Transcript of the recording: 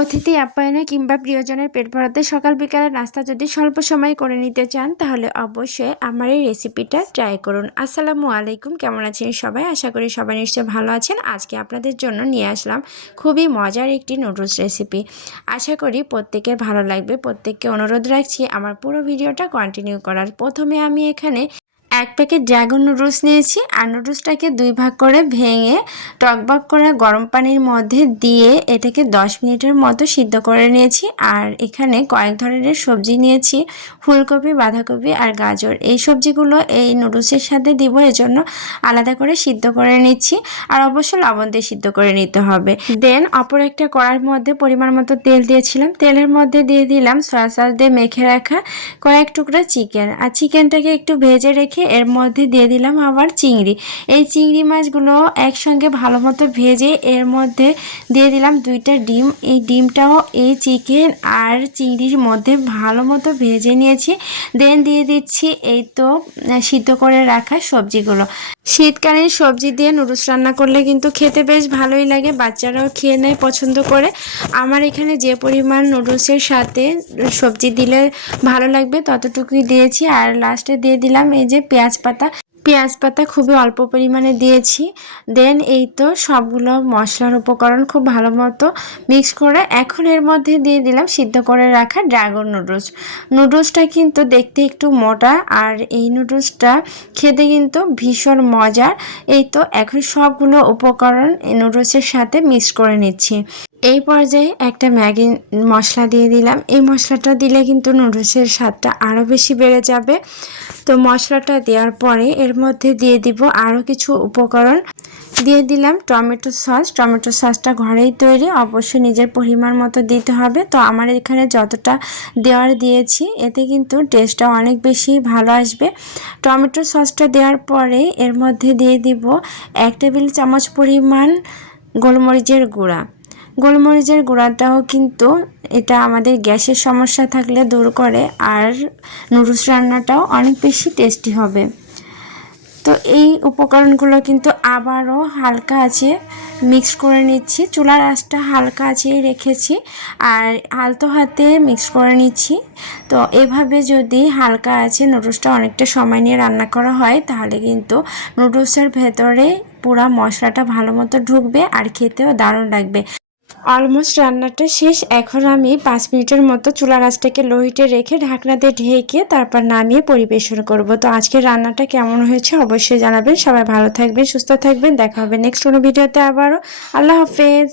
অতিথি আপ্যায়নে কিংবা প্রিয়জনের পেট ভরাতে সকাল বিকালের নাস্তা যদি স্বল্প সময়ে করে নিতে চান তাহলে অবশ্যই আমার এই রেসিপিটা ট্রাই করুন। আসসালামু আলাইকুম, কেমন আছেন সবাই? আশা করি সবাই নিশ্চয়ই ভালো আছেন। আজকে আপনাদের জন্য নিয়ে আসলাম খুবই মজার একটি নুডলস রেসিপি। আশা করি প্রত্যেকের ভালো লাগবে। প্রত্যেককে অনুরোধ রাখছি আমার পুরো ভিডিওটা কন্টিনিউ করার। প্রথমে আমি এখানে 1 প্যাকেট ড্রাগন নুডলস নিয়েছি আর নুডলসটাকে 2 ভাগ করে ভেঙে টকবক করা গরম পানির মধ্যে দিয়ে এটাকে 10 মিনিটের মতো সিদ্ধ করে নিয়েছি। আর এখানে কয়েক ধরনের সবজি নিয়েছি, ফুলকপি, বাঁধাকপি আর গাজর। এই সবজিগুলো এই নুডলসের সাথে দিব, এজন্য আলাদা করে সিদ্ধ করে নিচ্ছি। আর অবশ্যই লবণ দিয়ে সিদ্ধ করে নিতে হবে। দেন অপর একটা কড়াইয়ের মধ্যে পরিমাণ মতো তেল দিয়েছিলাম। তেলের মধ্যে দিয়ে দিলাম সয়া সস দিয়ে মেখে রাখা কয়েক টুকরা চিকেন। আর চিকেনটাকে একটু ভেজে রেখে এর মধ্যে দিয়ে দিলাম আবার চিংড়ি। এই চিংড়ি মাছগুলো একসঙ্গে ভালো মতো ভেজে এর মধ্যে দিয়ে দিলাম 2টা ডিম। এই ডিমটাও এই চিকেন আর চিংড়ির মধ্যে ভালো মতো ভেজে নিয়েছি। দেন দিয়ে দিচ্ছি এই তো সিদ্ধ করে রাখা সবজিগুলো। শীতকালীন সবজি দিয়ে নুডলস রান্না করলে কিন্তু খেতে বেশ ভালোই লাগে, বাচ্চারাও খেয়ে নেয় পছন্দ করে। আমার এখানে যে পরিমাণ নুডলসের সাথে সবজি দিলে ভালো লাগবে ততটুকুই দিয়েছি। আর লাস্টে দিয়ে দিলাম এই যে পেঁয়াজ পাতা খুবই অল্প পরিমাণে দিয়েছি। দেন এই তো সবগুলো মশলার উপকরণ খুব ভালো মতো মিক্স করে এখন এর মধ্যে দিয়ে দিলাম সিদ্ধ করে রাখা ড্রাগন নুডলসটা কিন্তু দেখতে একটু মোটা আর এই নুডলসটা খেতে কিন্তু ভীষণ মজার। এই তো এখন সবগুলো উপকরণ এই নুডলসের সাথে মিক্স করে নিচ্ছি। এই পর্যায়ে একটা ম্যাগি মশলা দিয়ে দিলাম। এই মশলাটা দিলে কিন্তু নুডলসের স্বাদটা আরও বেশি বেড়ে যাবে। তো মশলাটা দেওয়ার পরে এর মধ্যে দিয়ে দিব আরও কিছু উপকরণ। দিয়ে দিলাম টমেটো সসটা ঘরেই তৈরি, অবশ্যই নিজের পরিমাণ মতো দিতে হবে। তো আমার এখানে যতটা দেওয়ার দিয়েছি এতে কিন্তু টেস্টটা অনেক বেশি ভালো আসবে। টমেটো সসটা দেওয়ার পরে এর মধ্যে দিয়ে দিব 1 টেবিল চামচ পরিমাণ গোলমরিচের গুঁড়াটাও কিন্তু এটা আমাদের গ্যাসের সমস্যা থাকলে দূর করে আর নুডলস রান্নাটাও অনেক বেশি টেস্টি হবে। তো এই উপকরণগুলো কিন্তু আবারও হালকা আছে মিক্স করে নিচ্ছি। চুলার আঁচটা হালকা আঁচেই রেখেছি আর আলতো হাতে মিক্স করে নিচ্ছি। তো এভাবে যদি হালকা আছে নুডলসটা অনেকটা সময় নিয়ে রান্না করা হয় তাহলে কিন্তু নুডলসের ভেতরে পুরা মশলাটা ভালো মতো ঢুকবে আর খেতেও দারুণ লাগবে। অলমোস্ট রান্নাটা শেষ। এখন আমি 5 মিনিটের মতো চুলার আঁচটাকে লো হিটে রেখে ঢাকনা দিয়ে ঢেকে তারপর নামিয়ে পরিবেশন করব। তো আজকের রান্নাটা কেমন হয়েছে অবশ্যই জানাবেন। সবাই ভালো থাকবেন, সুস্থ থাকবেন। দেখা হবে নেক্সট কোনো ভিডিওতে আবারও। আল্লাহ হাফেজ।